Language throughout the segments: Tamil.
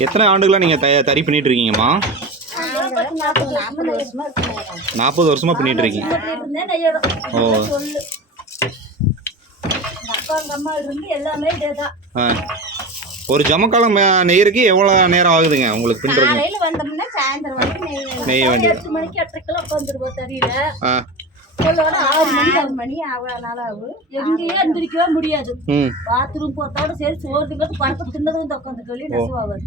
எத்தனை ஆண்டுகளாக நீங்கள் தறி பண்ணிட்டு இருக்கீங்கம்மா? 40 வருஷமா பண்ணிட்டு இருக்கீங்க. ஓ. ஒரு ஜமக்காலம் நெய்யறதுக்கு எவ்வளோ நேரம் ஆகுதுங்க உங்களுக்கு பின்றது? நெய்ய வேண்டியது 8 மணிக்கு 8:30 உட்காந்துருவோம் தறியில. 6 மணி அவ்வளோ நாள் ஆகும். எங்கேயும் எந்திரிக்கவே முடியாது. பாத்ரூம் போட்டோட சரி சோறுங்கிறது பருப்பு தின்னதும் உட்காந்துட்டு நெசுவாவது.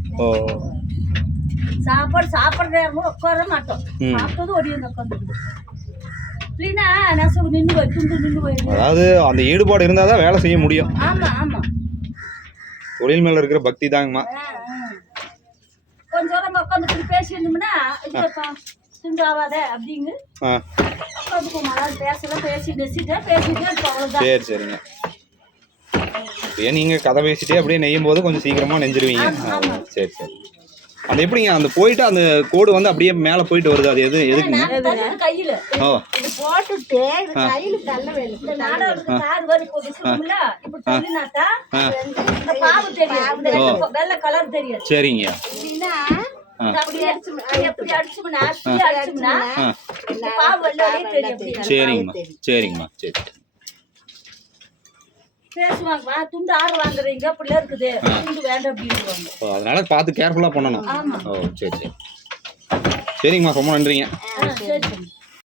சாப்பாடு சாப்பிட்ற நேரமும் உட்கார மாட்டோம். சாப்பிட்டதும் ஒடியும் உட்காந்துக்குது. இல்லைன்னா நெசவு நின்று போய் துண்டு நின்று போயிடுது. அதாவது அந்த ஈடுபாடு இருந்தால் தான் வேலை செய்ய முடியும். ஆமாம் ஆமாம். தொழில் மேல இருக்கிற பக்தி தாங்கம்மா. கொஞ்சம் நம்ம உட்காந்துட்டு பேசியிருந்தோம்னா துண்டு ஆகாத அப்படிங்க உட்காந்துக்குவோம். அதாவது பேசலாம் பேசிட்டே இருப்போம். அவ்வளோதான். சரி சரிங்க. நீங்க கதை பேசிட்டே அப்படியே நெய்யும் போது கொஞ்சம் சீக்கிரமா நெஞ்சிருவீங்க. சரி சரி. அது எப்படிங்க அந்த போயிட்டு அந்த கோடு வந்து அப்படியே மேல போயிட்டு வருது? அது எதுக்குங்க? கையில போட்டுட்டு கையில தள்ள வேணும். இந்த நாடகம் கார் வரி போட்டுல இப்படி தள்ளினாட்டா பாவு தெரியும். வெள்ளை கலர் தெரியும். சரிங்க. சரிங்கம்மா சரிங்கம்மா. சரி பேசுவாங்க துண்டு ஆறு வாங்குறீங்க அப்படிலாம் இருக்குது துண்டு வேண்டாம் அப்படின்னு. அதனால பார்த்து கேர்ஃபுல்லா பண்ணணும். ஓ சரி சரி சரிங்கம்மா ரொம்ப நன்றிங்க.